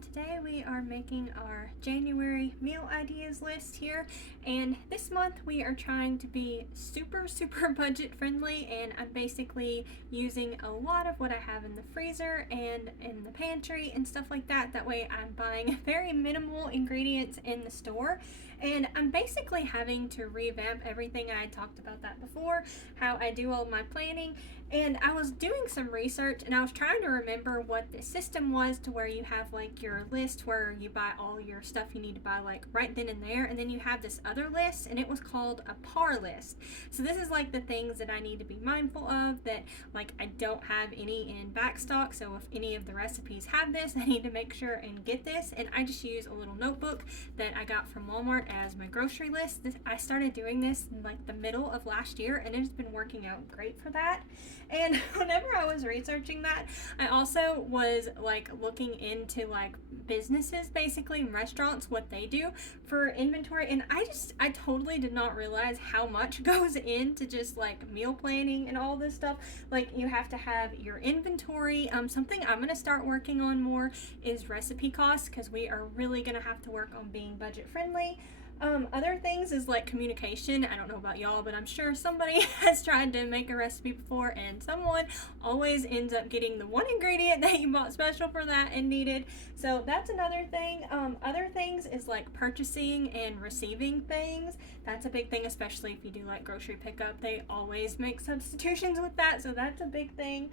today we are making our January meal ideas list here, and this month we are trying to be super budget friendly, and I'm basically using a lot of what I have in the freezer and in the pantry and stuff like that. That way I'm buying very minimal ingredients in the store, and I'm basically having to revamp everything. I talked about that before, how I do all my planning. And I was doing some research and I was trying to remember what the system was to where you have like your list where you buy all your stuff you need to buy like right then and there, and then you have this other list and it was called a par list. So this is like the things that I need to be mindful of, that like I don't have any in back stock, so if any of the recipes have this, I need to make sure and get this. And I just use a little notebook that I got from Walmart as my grocery list. I started doing this in like the middle of last year and it's been working out great for that. And whenever I was researching that, I also was like looking into like businesses, basically restaurants, what they do for inventory, and I totally did not realize how much goes into just like meal planning and all this stuff. Like you have to have your inventory. Something I'm gonna start working on more is recipe costs, because we are really gonna have to work on being budget friendly. Other things is like communication. I don't know about y'all, but I'm sure somebody has tried to make a recipe before and someone always ends up getting the one ingredient that you bought special for that and needed. So that's another thing. Other things is like purchasing and receiving things. That's a big thing, especially if you do like grocery pickup. They always make substitutions with that, so that's a big thing.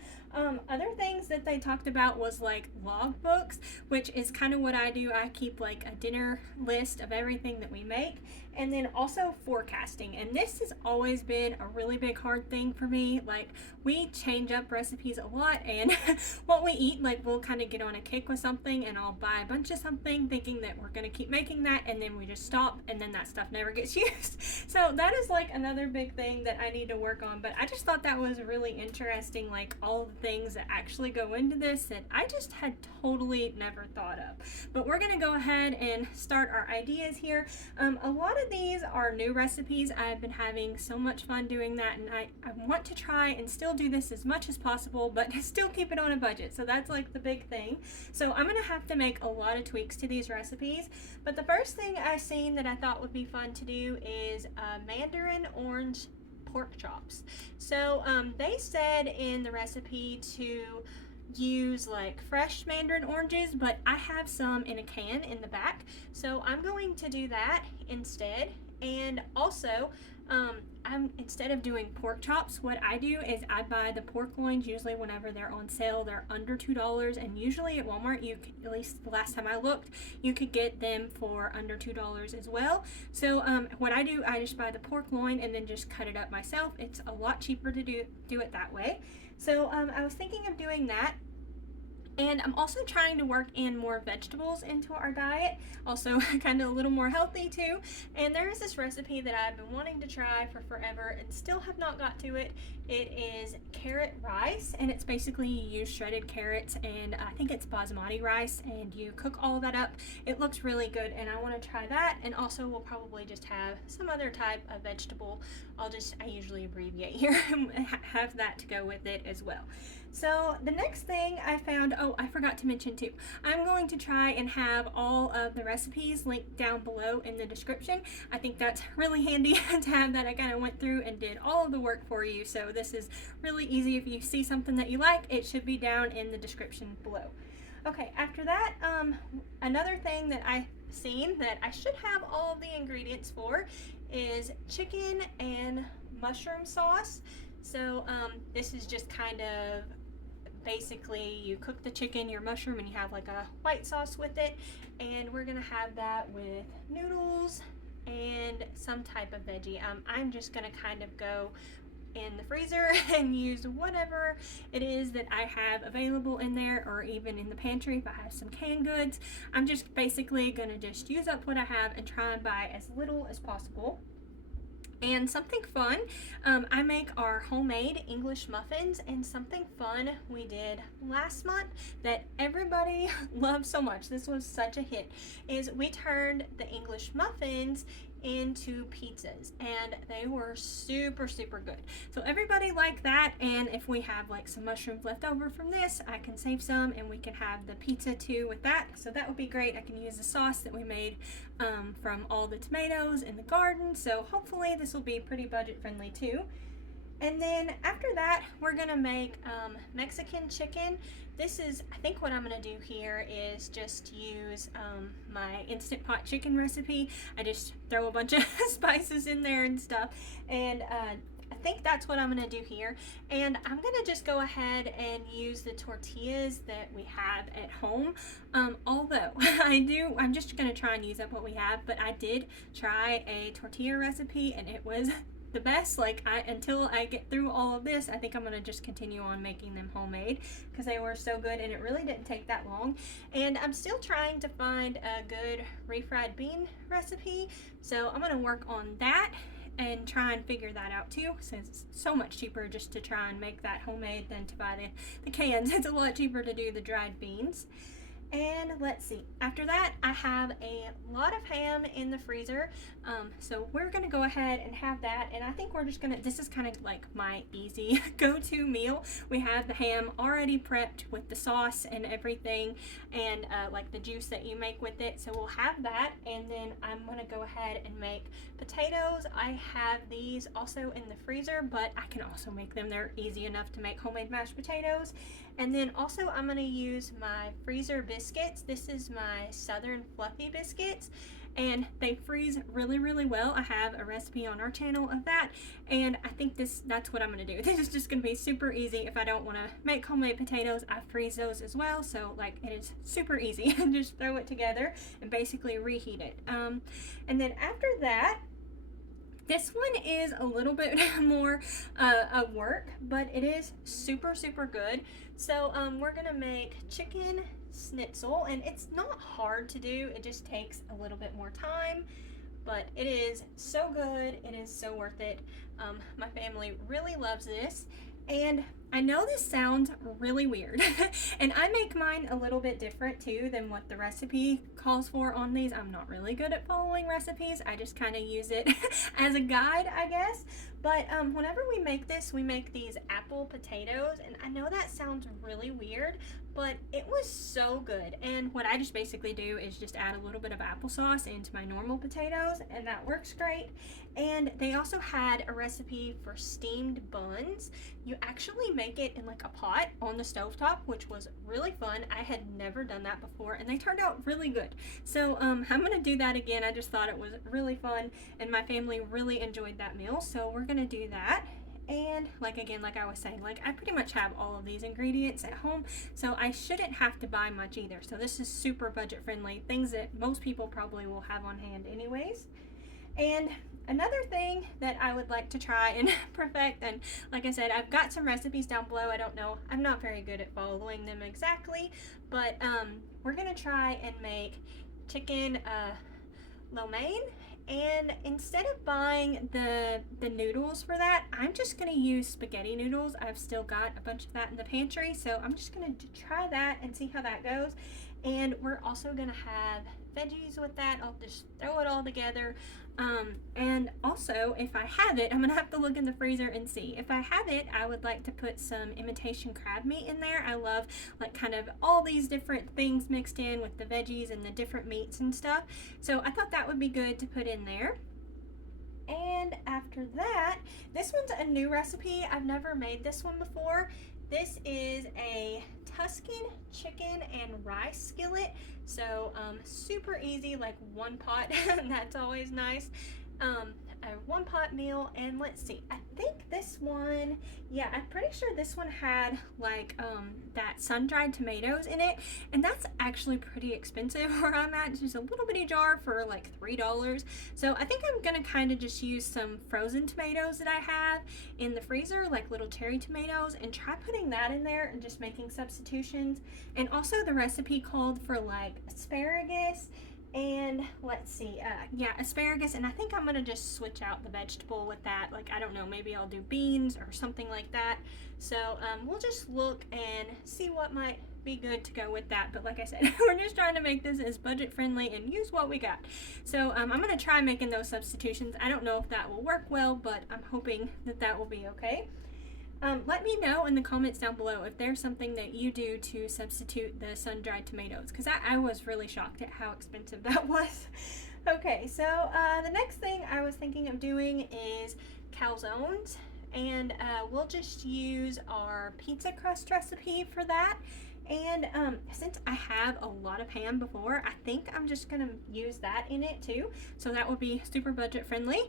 Other things that they talked about was like log books, which is kind of what I do. I keep like a dinner list of everything that we make, and then also forecasting. And this has always been a really big hard thing for me. Like we change up recipes a lot, and what we eat, like we'll kind of get on a kick with something and I'll buy a bunch of something thinking that we're going to keep making that, and then we just stop and then that stuff never gets used. So that is like another big thing that I need to work on. But I just thought that was really interesting, like all the things that actually go into this that I just had totally never thought of. But we're gonna go ahead and start our ideas here. A lot of these are new recipes. I've been having so much fun doing that, and I want to try and still do this as much as possible, but still keep it on a budget. So that's like the big thing. So I'm gonna have to make a lot of tweaks to these recipes. But the first thing I seen that I thought would be fun to do is Mandarin orange pork chops. So they said in the recipe to use like fresh mandarin oranges, but I have some in a can in the back, so I'm going to do that instead. And also instead of doing pork chops, what I do is I buy the pork loins. Usually whenever they're on sale, they're under $2, and usually at Walmart, at least the last time I looked, you could get them for under $2 as well. So what I do, I just buy the pork loin and then just cut it up myself. It's a lot cheaper to do it that way. So I was thinking of doing that. And I'm also trying to work in more vegetables into our diet, also kind of a little more healthy too. And there is this recipe that I've been wanting to try for forever and still have not got to it. It is carrot rice, and it's basically you use shredded carrots, and I think it's basmati rice, and you cook all that up. It looks really good, and I want to try that. And also we'll probably just have some other type of vegetable. I usually abbreviate here and have that to go with it as well. So the next thing I found, oh, I forgot to mention too, I'm going to try and have all of the recipes linked down below in the description. I think that's really handy to have that. I kind of went through and did all of the work for you, so this is really easy. If you see something that you like, it should be down in the description below. Okay, after that, another thing that I've seen that I should have all of the ingredients for is chicken and mushroom sauce. So this is just kind of basically you cook the chicken, your mushroom, and you have like a white sauce with it. And we're gonna have that with noodles and some type of veggie. I'm just gonna kind of go in the freezer and use whatever it is that I have available in there, or even in the pantry if I have some canned goods. I'm just basically gonna just use up what I have and try and buy as little as possible. And something fun, I make our homemade English muffins, and something fun we did last month that everybody loved so much, this was such a hit, is we turned the English muffins into pizzas, and they were super good. So everybody liked that, and if we have like some mushrooms left over from this, I can save some and we can have the pizza too with that. So that would be great. I can use the sauce that we made from all the tomatoes in the garden. So hopefully this will be pretty budget friendly too. And then after that, we're gonna make Mexican chicken. This is, I think what I'm gonna do here is just use my Instant Pot chicken recipe. I just throw a bunch of spices in there and stuff, and I think that's what I'm gonna do here. And I'm gonna just go ahead and use the tortillas that we have at home. Although I'm just gonna try and use up what we have, but I did try a tortilla recipe and it was the best. Like, until I get through all of this, I think I'm gonna just continue on making them homemade because they were so good, and it really didn't take that long. And I'm still trying to find a good refried bean recipe, so I'm gonna work on that and try and figure that out too, since it's so much cheaper just to try and make that homemade than to buy the cans. It's a lot cheaper to do the dried beans. And let's see, after that I have a lot of ham in the freezer, so we're gonna go ahead and have that. And I think we're just gonna, this is kind of like my easy go-to meal. We have the ham already prepped with the sauce and everything, and like the juice that you make with it, so we'll have that. And then I'm gonna go ahead and make potatoes. I have these also in the freezer, but I can also make them. They're easy enough to make homemade mashed potatoes. And then also I'm going to use my freezer biscuits. This is my Southern Fluffy biscuits, and they freeze really well. I have a recipe on our channel of that, and I think that's what I'm going to do. This is just going to be super easy. If I don't want to make homemade potatoes, I freeze those as well, so like it is super easy. Just throw it together and basically reheat it. And then after that, this one is a little bit more of work, but it is super good. So we're gonna make chicken schnitzel, and it's not hard to do. It just takes a little bit more time, but it is so good. It is so worth it. My family really loves this. And I know this sounds really weird, and I make mine a little bit different too than what the recipe calls for on these. I'm not really good at following recipes. I just kind of use it as a guide, I guess. But whenever we make this, we make these apple potatoes, and I know that sounds really weird, but it was so good. And what I just basically do is just add a little bit of applesauce into my normal potatoes, and that works great. And they also had a recipe for steamed buns. You actually make it in like a pot on the stovetop, which was really fun. I had never done that before, and they turned out really good. So I'm gonna do that again. I just thought it was really fun, and my family really enjoyed that meal, so we're gonna do that. And like I was saying, like I pretty much have all of these ingredients at home, so I shouldn't have to buy much either. So this is super budget friendly, things that most people probably will have on hand anyways. And another thing that I would like to try and perfect, and like I said, I've got some recipes down below. I don't know, I'm not very good at following them exactly, but we're gonna try and make chicken lo mein. And instead of buying the noodles for that, I'm just going to use spaghetti noodles. I've still got a bunch of that in the pantry, so I'm just going to try that and see how that goes. And we're also going to have veggies with that. I'll just throw it all together. And also, if I have it, I'm going to have to look in the freezer and see. If I have it, I would like to put some imitation crab meat in there. I love like kind of all these different things mixed in with the veggies and the different meats and stuff. So I thought that would be good to put in there. And after that, this one's a new recipe. I've never made this one before. This is a Tuscan chicken and rice skillet. So super easy, like one pot. That's always nice. A one pot meal. And let's see, I think this one, yeah, I'm pretty sure this one had like that sun-dried tomatoes in it, and that's actually pretty expensive where I'm at. It's just a little bitty jar for like $3. So I think I'm gonna kind of just use some frozen tomatoes that I have in the freezer, like little cherry tomatoes, and try putting that in there and just making substitutions. And also the recipe called for like asparagus, and let's see, yeah, asparagus, and I think I'm gonna just switch out the vegetable with that. Like, I don't know, maybe I'll do beans or something like that. So we'll just look and see what might be good to go with that. But like I said, we're just trying to make this as budget friendly and use what we got. So I'm going to try making those substitutions. I don't know if that will work well, but I'm hoping that that will be okay. Let me know in the comments down below if there's something that you do to substitute the sun-dried tomatoes, because I was really shocked at how expensive that was. Okay, so the next thing I was thinking of doing is calzones, and we'll just use our pizza crust recipe for that. And since I have a lot of ham before, I think I'm just gonna use that in it too, so that would be super budget friendly.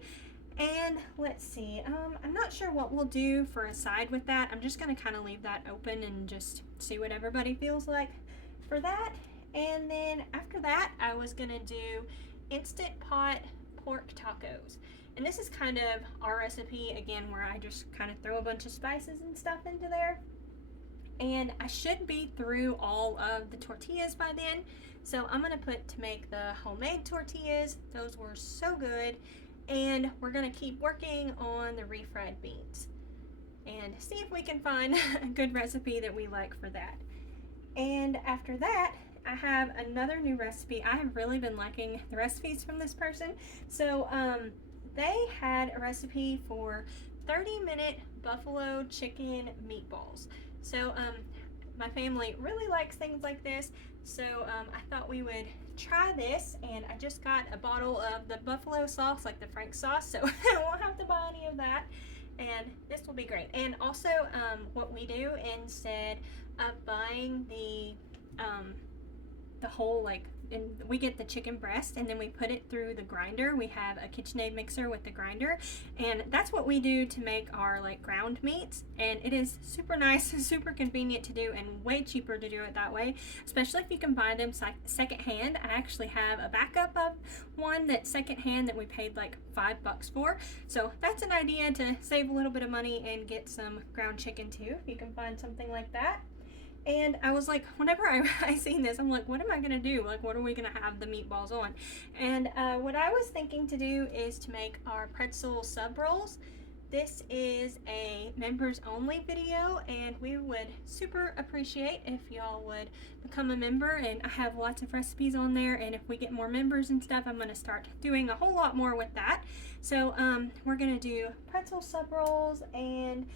And let's see, I'm not sure what we'll do for a side with that. I'm just gonna kind of leave that open and just see what everybody feels like for that. And then after that, I was gonna do Instant Pot pork tacos. And this is kind of our recipe, again, where I just kind of throw a bunch of spices and stuff into there. And I should be through all of the tortillas by then. So I'm gonna put to make the homemade tortillas. Those were so good. And we're gonna keep working on the refried beans and see if we can find a good recipe that we like for that. And after that, I have another new recipe. I have really been liking the recipes from this person. So they had a recipe for 30-minute buffalo chicken meatballs. So my family really likes things like this. So I thought we would try this, and I just got a bottle of the buffalo sauce, like the Frank sauce, so I won't have to buy any of that, and this will be great. And also what we do, instead of buying the whole, like, and we get the chicken breast and then we put it through the grinder. We have a KitchenAid mixer with the grinder, and that's what we do to make our like ground meats, and it is super nice and super convenient to do and way cheaper to do it that way, especially if you can buy them secondhand. I actually have a backup of one that's secondhand that we paid like $5 for, so that's an idea to save a little bit of money and get some ground chicken too, if you can find something like that. And I was like, whenever I seen this, I'm like, what am I gonna do? Like, what are we gonna have the meatballs on? And what I was thinking to do is to make our pretzel sub rolls. This is a members only video, and we would super appreciate if y'all would become a member. And I have lots of recipes on there, and if we get more members and stuff, I'm gonna start doing a whole lot more with that. So we're gonna do pretzel sub rolls, and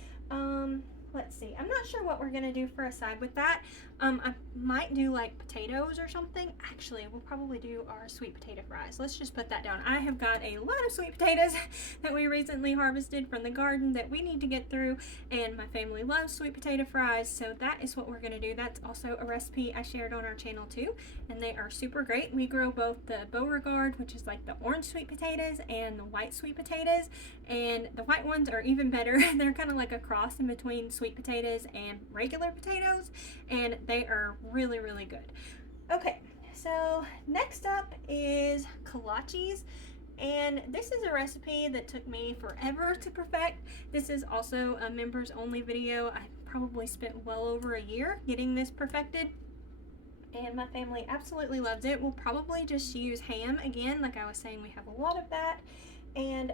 let's see, I'm not sure what we're gonna do for a side with that. I might do like potatoes or something. Actually, we'll probably do our sweet potato fries. Let's just put that down. I have got a lot of sweet potatoes that we recently harvested from the garden that we need to get through, and my family loves sweet potato fries, so that is what we're gonna do. That's also a recipe I shared on our channel too, and they are super great. We grow both the Beauregard, which is like the orange sweet potatoes, and the white sweet potatoes, and the white ones are even better. They're kind of like a cross in between sweet potatoes and regular potatoes, and they are really, really good. Okay, so next up is kolaches, and this is a recipe that took me forever to perfect. This is also a members only video. I probably spent well over a year getting this perfected, and my family absolutely loves it. We'll probably just use ham again, like I was saying, we have a lot of that. And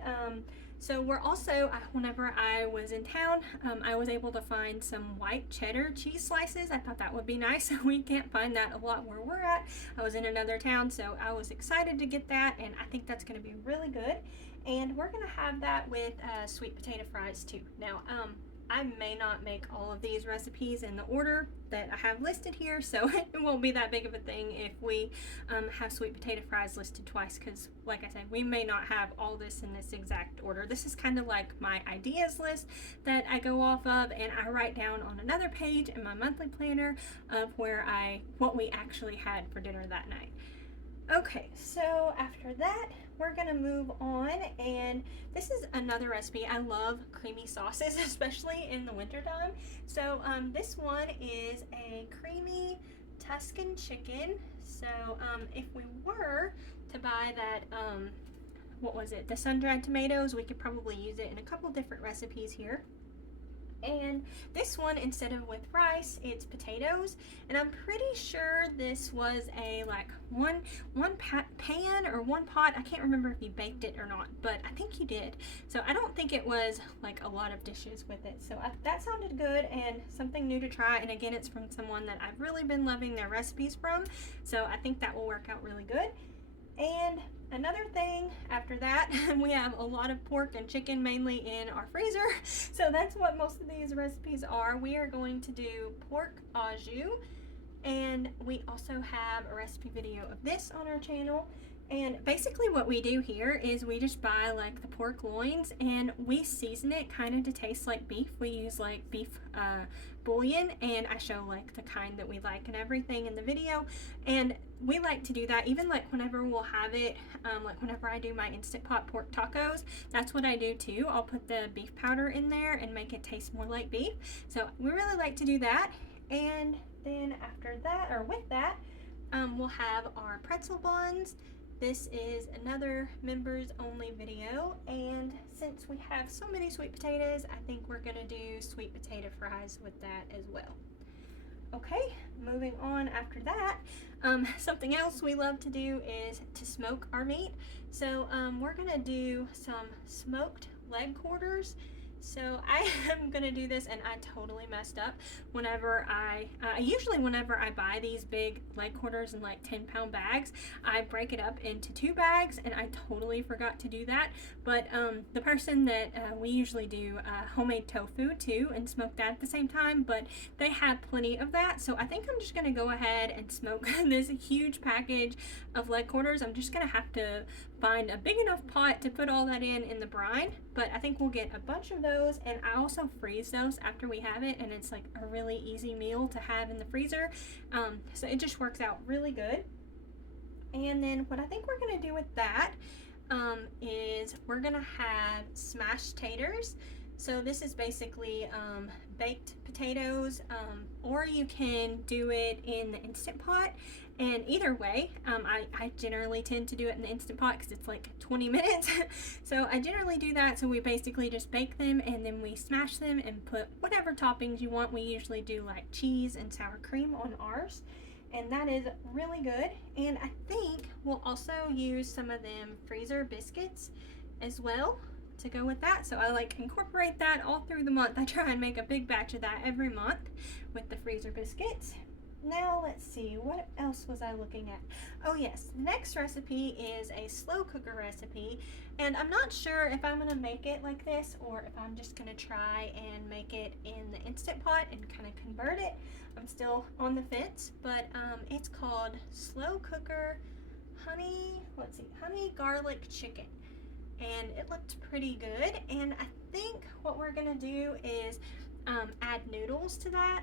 so we're also, whenever I was in town, I was able to find some white cheddar cheese slices. I thought that would be nice. We can't find that a lot where we're at. I was in another town, so I was excited to get that, and I think that's going to be really good. And we're going to have that with sweet potato fries too. Now, I may not make all of these recipes in the order that I have listed here, so it won't be that big of a thing if we have sweet potato fries listed twice, because like I said, we may not have all this in this exact order. This is kind of like my ideas list that I go off of, and I write down on another page in my monthly planner of what we actually had for dinner that night. Okay, so after that, we're gonna move on, and this is another recipe. I love creamy sauces, especially in the wintertime. So this one is a creamy Tuscan chicken. So if we were to buy that, what was it, the sun-dried tomatoes, we could probably use it in a couple different recipes here. And this one, instead of with rice, it's potatoes. And I'm pretty sure this was a like one pan or one pot. I can't remember if you baked it or not, but I think you did. So I don't think it was like a lot of dishes with it. So that sounded good and something new to try. And again, it's from someone that I've really been loving their recipes from. So I think that will work out really good. And another thing after that, we have a lot of pork and chicken mainly in our freezer. So that's what most of these recipes are. We are going to do pork au jus, and we also have a recipe video of this on our channel. And basically what we do here is we just buy like the pork loins and we season it kind of to taste like beef. We use like beef bouillon, and I show like the kind that we like and everything in the video. And we like to do that even like whenever we'll have it, like whenever I do my Instant Pot pork tacos, that's what I do too. I'll put the beef powder in there and make it taste more like beef. So we really like to do that. And then after that, or with that, we'll have our pretzel buns. This is another members only video, and since we have so many sweet potatoes, I think we're gonna do sweet potato fries with that as well. Okay, moving on after that, something else we love to do is to smoke our meat. So we're gonna do some smoked leg quarters. So I am gonna do this, and I totally messed up whenever usually whenever I buy these big leg quarters in like 10-pound bags, I break it up into 2 bags, and I totally forgot to do that. But the person that we usually do homemade tofu too and smoke that at the same time, but they have plenty of that. So I think I'm just gonna go ahead and smoke this huge package of leg quarters. I'm just gonna have to find a big enough pot to put all that in the brine, but I think we'll get a bunch of those. And I also freeze those after we have it, and it's like a really easy meal to have in the freezer. So it just works out really good. And then what I think we're gonna do with that is we're gonna have smashed taters. So this is basically baked potatoes, or you can do it in the Instant Pot. And either way, I generally tend to do it in the Instant Pot because it's like 20 minutes. So I generally do that. So we basically just bake them and then we smash them and put whatever toppings you want. We usually do like cheese and sour cream on ours, and that is really good. And I think we'll also use some of them freezer biscuits as well to go with that. So I like incorporate that all through the month. I try and make a big batch of that every month with the freezer biscuits. Now let's see, what else was I looking at? Oh yes, the next recipe is a slow cooker recipe, and I'm not sure if I'm gonna make it like this or if I'm just gonna try and make it in the Instant Pot and kind of convert it. I'm still on the fence, but it's called slow cooker honey garlic chicken, and it looked pretty good. And I think what we're gonna do is add noodles to that.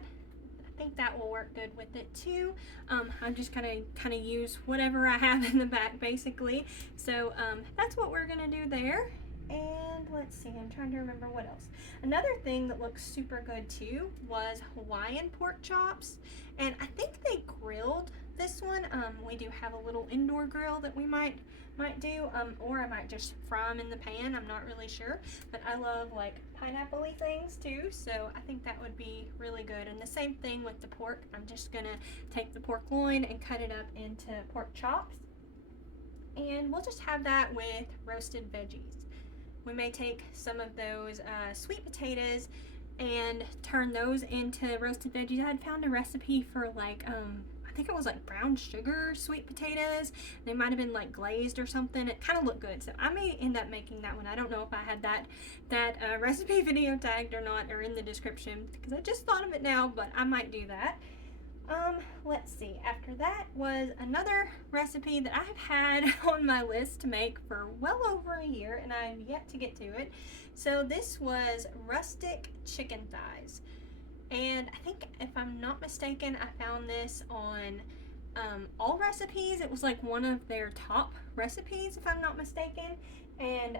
I think that will work good with it too. I'm just kind of use whatever I have in the back basically. So that's what we're gonna do there. And let's see, I'm trying to remember what else. Another thing that looks super good too was Hawaiian pork chops, and I think they grilled this one. We do have a little indoor grill that we might do, or I might just fry them in the pan. I'm not really sure, but I love like pineapple-y things too, so I think that would be really good. And the same thing with the pork. I'm just gonna take the pork loin and cut it up into pork chops, and we'll just have that with roasted veggies. We may take some of those sweet potatoes and turn those into roasted veggies. I had found a recipe for like I think it was like brown sugar sweet potatoes. They might have been like glazed or something. It kind of looked good, so I may end up making that one. I don't know if I had that recipe video tagged or not, or in the description, because I just thought of it now, but I might do that. Let's see, after that was another recipe that I've had on my list to make for well over a year, and I've yet to get to it. So this was rustic chicken thighs. And I think, if I'm not mistaken, I found this on All Recipes. It was like one of their top recipes, if I'm not mistaken. And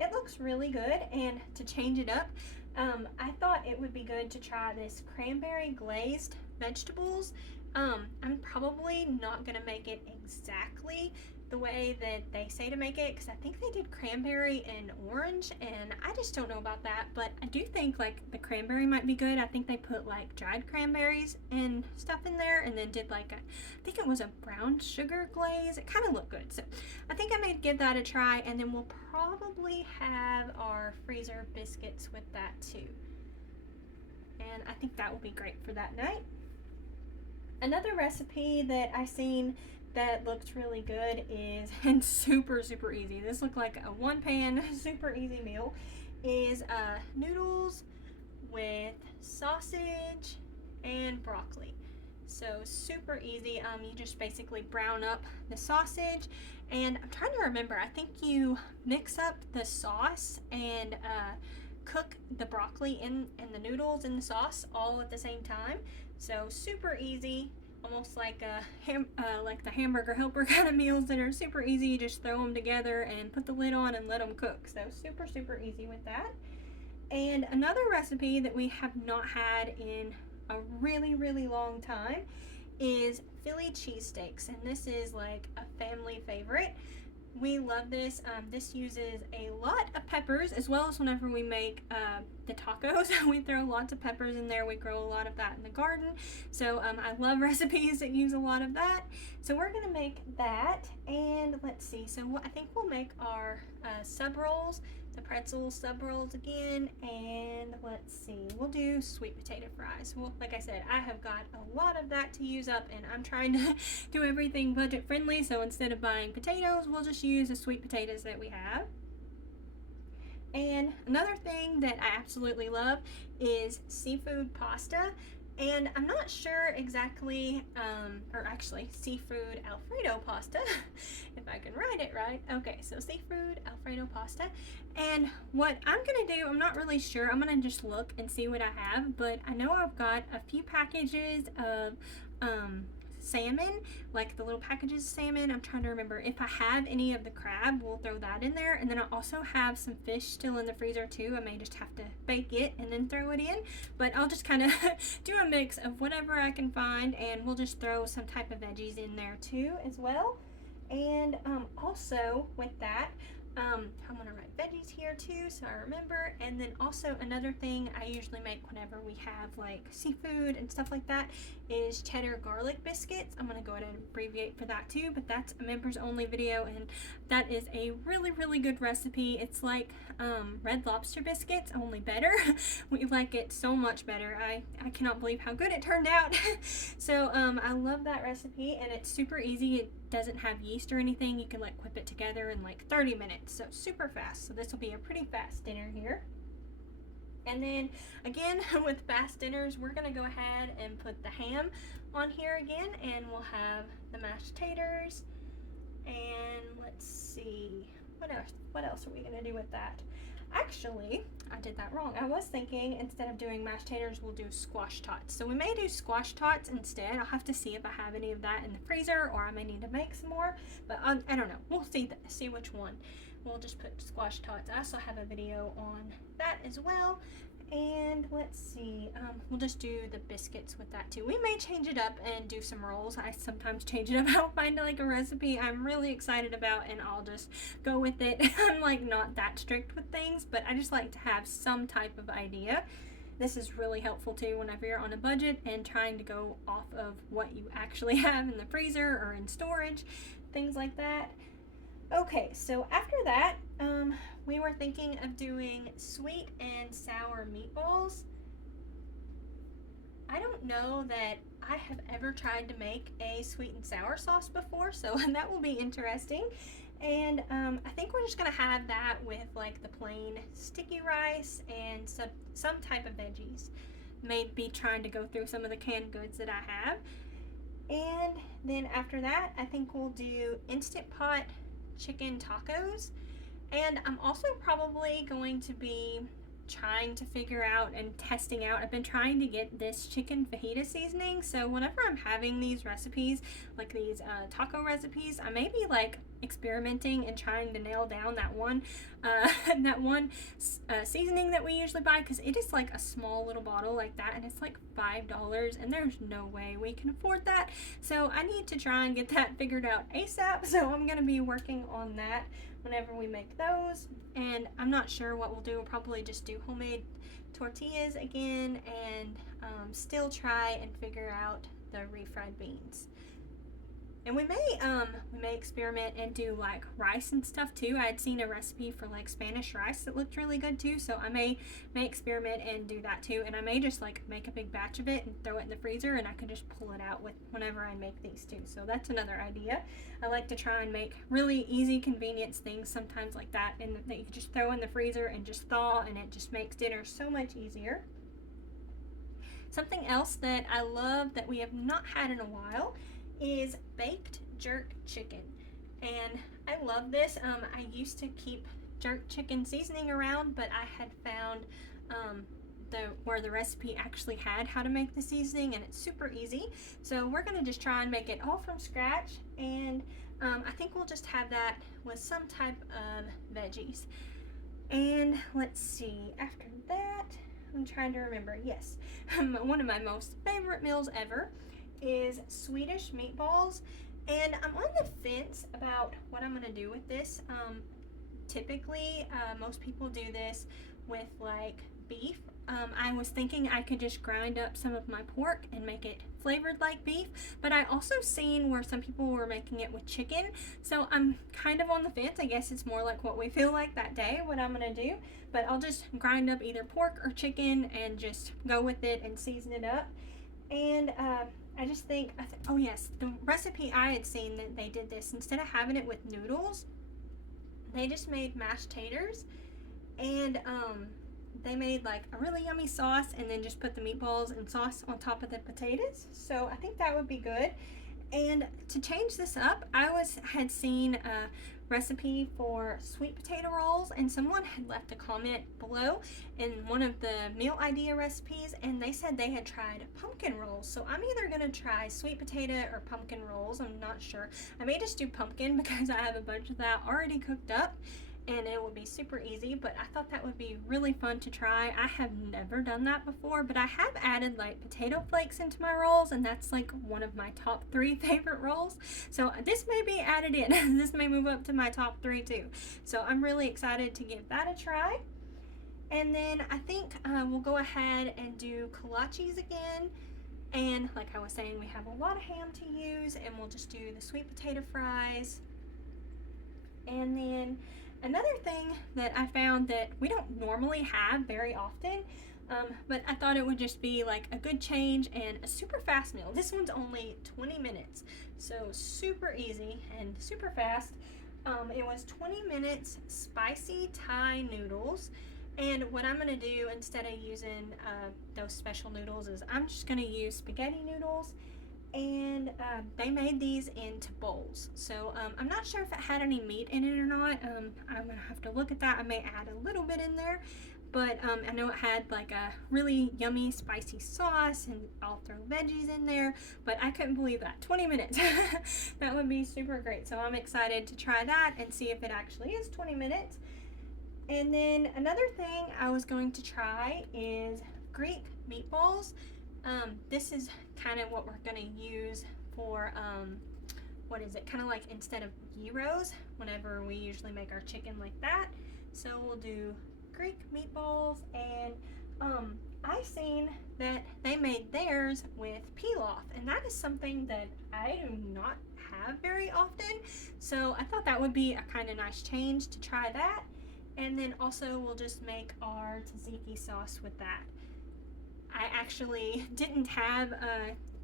it looks really good. And to change it up, I thought it would be good to try this cranberry-glazed vegetables. I'm probably not going to make it exactly the way that they say to make it, because I think they did cranberry and orange, and I just don't know about that, but I do think like the cranberry might be good. I think they put like dried cranberries and stuff in there, and then did like I think it was a brown sugar glaze. It kind of looked good, so I think I may give that a try, and then we'll probably have our freezer biscuits with that too, and I think that will be great for that night. Another recipe that I seen that looks really good is, and super easy, this looked like a one pan super easy meal, is noodles with sausage and broccoli. So super easy. You just basically brown up the sausage, and I'm trying to remember, I think you mix up the sauce and cook the broccoli and the noodles in the sauce all at the same time. So super easy, almost like like the hamburger helper kind of meals that are super easy. You just throw them together and put the lid on and let them cook. So super easy with that. And another recipe that we have not had in a really long time is Philly cheesesteaks, and this is like a family favorite. We love this. This uses a lot of peppers, as well as whenever we make the tacos, we throw lots of peppers in there. We grow a lot of that in the garden. So I love recipes that use a lot of that. So we're going to make that. And let's see. So I think we'll make our sub rolls, the pretzel sub rolls again. And let's see, we'll do sweet potato fries. Well, like I said, I have got a lot of that to use up, and I'm trying to do everything budget friendly. So instead of buying potatoes, we'll just use the sweet potatoes that we have. And another thing that I absolutely love is seafood pasta. And I'm not sure exactly, or actually seafood Alfredo pasta, if I can write it right. Okay, so seafood Alfredo pasta. And what I'm gonna do, I'm not really sure. I'm gonna just look and see what I have, but I know I've got a few packages of salmon, like the little packages of salmon. I'm trying to remember if I have any of the crab, we'll throw that in there. And then I also have some fish still in the freezer too. I may just have to bake it and then throw it in, but I'll just kind of do a mix of whatever I can find, and we'll just throw some type of veggies in there too as well. And also with that, I'm gonna write veggies here too, so I remember. And then also another thing I usually make whenever we have like seafood and stuff like that is cheddar garlic biscuits. I'm gonna go ahead and abbreviate for that too, but that's a members only video, and that is a really good recipe. It's like Red Lobster biscuits, only better. We like it so much better. I cannot believe how good it turned out. So I love that recipe, and it's super easy. It doesn't have yeast or anything. You can like whip it together in like 30 minutes, so super fast. So this will be a pretty fast dinner here. And then again, with fast dinners, we're gonna go ahead and put the ham on here again, and we'll have the mashed taters. And let's see, what else are we gonna do with that? Actually, I did that wrong. I was thinking instead of doing mashed taters, we'll do squash tots. So we may do squash tots instead. I'll have to see if I have any of that in the freezer, or I may need to make some more, but I don't know. We'll see which one. We'll just put squash tots. I also have a video on that as well. And let's see, we'll just do the biscuits with that too. We may change it up and do some rolls. I sometimes change it up. I'll find like a recipe I'm really excited about, and I'll just go with it. I'm like not that strict with things, but I just like to have some type of idea. This is really helpful too whenever you're on a budget and trying to go off of what you actually have in the freezer or in storage, things like that. Okay, so after that, we were thinking of doing sweet and sour meatballs. I don't know that I have ever tried to make a sweet and sour sauce before, so that will be interesting. And I think we're just gonna have that with like the plain sticky rice and some type of veggies. Maybe trying to go through some of the canned goods that I have. And then after that, I think we'll do Instant Pot chicken tacos. And I'm also probably going to be trying to figure out and testing out. I've been trying to get this chicken fajita seasoning, so whenever I'm having these recipes, like these taco recipes, I may be like experimenting and trying to nail down that one seasoning that we usually buy, because it is like a small little bottle like that, and it's like $5, and there's no way we can afford that. So I need to try and get that figured out ASAP. So I'm gonna be working on that whenever we make those. And I'm not sure what we'll do. We'll probably just do homemade tortillas again, and still try and figure out the refried beans. And we may experiment and do like rice and stuff too. I had seen a recipe for like Spanish rice that looked really good too, so I may experiment and do that too. And I may just like make a big batch of it and throw it in the freezer, and I can just pull it out with whenever I make these too. So that's another idea. I like to try and make really easy convenience things sometimes like that, and that you can just throw in the freezer and just thaw, and it just makes dinner so much easier. Something else that I love that we have not had in a while is baked jerk chicken, and I love this. I used to keep jerk chicken seasoning around, but I had found where the recipe actually had how to make the seasoning, and it's super easy. So we're gonna just try and make it all from scratch, and I think we'll just have that with some type of veggies. And let's see, after that, I'm trying to remember. Yes, one of my most favorite meals ever is Swedish meatballs, and I'm on the fence about what I'm gonna do with this. Typically, most people do this with like beef. I was thinking I could just grind up some of my pork and make it flavored like beef, but I also seen where some people were making it with chicken, so I'm kind of on the fence. I guess it's more like what we feel like that day, what I'm gonna do, but I'll just grind up either pork or chicken and just go with it and season it up. And I just think, oh yes, the recipe I had seen that they did this, instead of having it with noodles, they just made mashed taters, and they made like a really yummy sauce, and then just put the meatballs and sauce on top of the potatoes. So I think that would be good. And to change this up, I had seen a recipe for sweet potato rolls, and someone had left a comment below in one of the meal idea recipes, and they said they had tried pumpkin rolls. So I'm either gonna try sweet potato or pumpkin rolls. I'm not sure. I may just do pumpkin because I have a bunch of that already cooked up, and it would be super easy, but I thought that would be really fun to try. I have never done that before, but I have added like potato flakes into my rolls, and that's like one of my top 3 favorite rolls. So this may be added in. This may move up to my top 3 too. So I'm really excited to give that a try. And then I think we'll go ahead and do kolaches again. And like I was saying, we have a lot of ham to use, and we'll just do the sweet potato fries. And then another thing that I found that we don't normally have very often, but I thought it would just be like a good change and a super fast meal. This one's only 20 minutes, so super easy and super fast. It was 20 minutes spicy Thai noodles. And what I'm gonna do instead of using those special noodles is I'm just gonna use spaghetti noodles. And they made these into bowls, so I'm not sure if it had any meat in it or not. I'm gonna have to look at that. I may add a little bit in there, but I know it had like a really yummy spicy sauce, and I'll throw veggies in there, but I couldn't believe that 20 minutes. That would be super great, so I'm excited to try that and see if it actually is 20 minutes. And then another thing I was going to try is Greek meatballs. This is kind of what we're going to use for, what is it, kind of like instead of gyros, whenever we usually make our chicken like that. So we'll do Greek meatballs, and I've seen that they made theirs with pilaf, and that is something that I do not have very often. So I thought that would be a kind of nice change to try that. And then also we'll just make our tzatziki sauce with that. I actually didn't have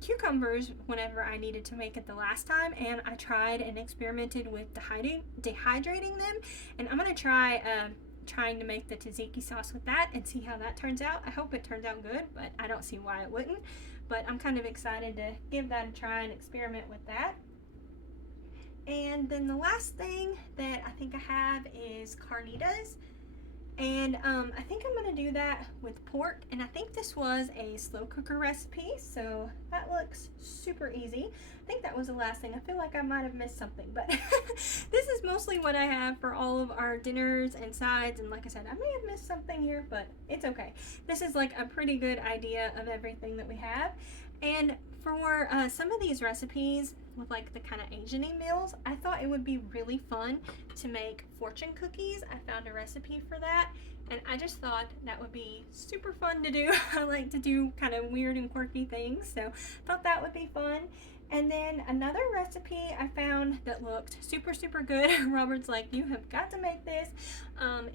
cucumbers whenever I needed to make it the last time, and I tried and experimented with dehydrating them, and I'm going to try trying to make the tzatziki sauce with that and see how that turns out. I hope it turns out good, but I don't see why it wouldn't. But I'm kind of excited to give that a try and experiment with that. And then the last thing that I think I have is carnitas. And I think I'm gonna do that with pork, and I think this was a slow cooker recipe, so that looks super easy. I think that was the last thing. I feel like I might have missed something, but this is mostly what I have for all of our dinners and sides, and like I said, I may have missed something here, but it's okay. This is like a pretty good idea of everything that we have. And for some of these recipes with like the kind of Asian-y meals, I thought it would be really fun to make fortune cookies. I found a recipe for that, and I just thought that would be super fun to do. I like to do kind of weird and quirky things, so I thought that would be fun. And then another recipe I found that looked super good, Robert's like, you have got to make this,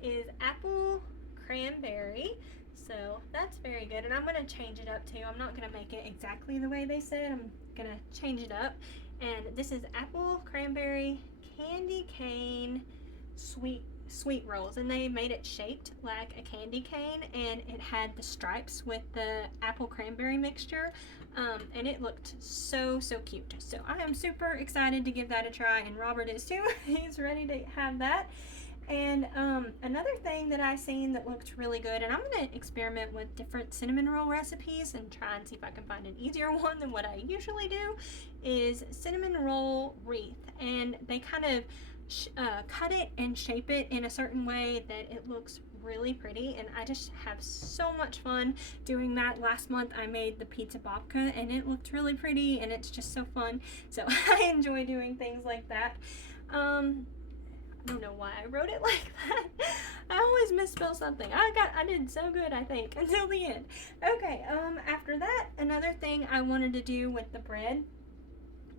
is apple cranberry. So that's very good, and I'm going to change it up too. I'm not going to make it exactly the way they said. I'm going to change it up. And this is apple cranberry candy cane sweet rolls, and they made it shaped like a candy cane, and it had the stripes with the apple cranberry mixture, and it looked so cute. So I am super excited to give that a try, and Robert is too. He's ready to have that. And another thing that I seen that looked really good, and I'm going to experiment with different cinnamon roll recipes and try and see if I can find an easier one than what I usually do, is cinnamon roll wreath. And they kind of cut it and shape it in a certain way that it looks really pretty, and I just have so much fun doing that. Last month I made the pizza babka, and it looked really pretty, and it's just so fun. So I enjoy doing things like that. I don't know why I wrote it like that. I always misspell something. I did so good, I think, until the end. Okay, after that, another thing I wanted to do with the bread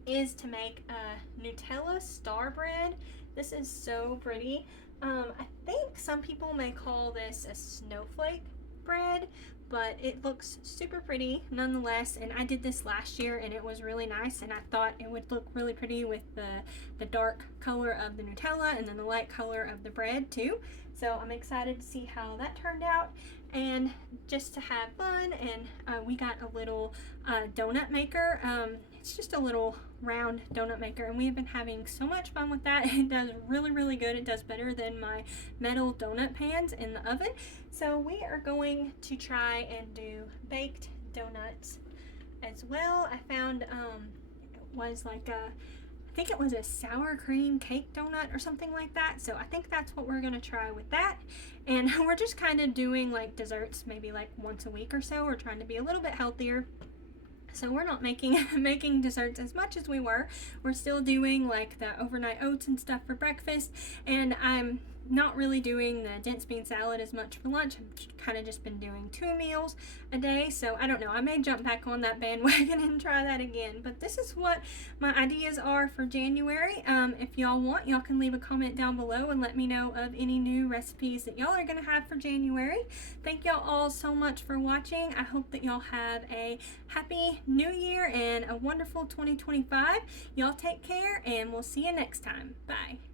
is to make a Nutella star bread. This is so pretty. I think some people may call this a snowflake bread, but it looks super pretty nonetheless, and I did this last year and it was really nice, and I thought it would look really pretty with the dark color of the Nutella and then the light color of the bread too. So I'm excited to see how that turned out, and just to have fun. And we got a little donut maker. It's just a little round donut maker, and we have been having so much fun with that. It does really good. It does better than my metal donut pans in the oven. So we are going to try and do baked donuts as well. I found it was like I think it was a sour cream cake donut or something like that. So I think that's what we're gonna try with that. And we're just kind of doing like desserts maybe like once a week or so. We're trying to be a little bit healthier. So we're not making desserts as much as we were. We're still doing like the overnight oats and stuff for breakfast, and I'm not really doing the dense bean salad as much for lunch. I've kind of just been doing 2 meals a day, so I don't know. I may jump back on that bandwagon and try that again, but this is what my ideas are for January. If y'all want, y'all can leave a comment down below and let me know of any new recipes that y'all are going to have for January. Thank y'all all so much for watching. I hope that y'all have a happy new year and a wonderful 2025. Y'all take care, and we'll see you next time. Bye.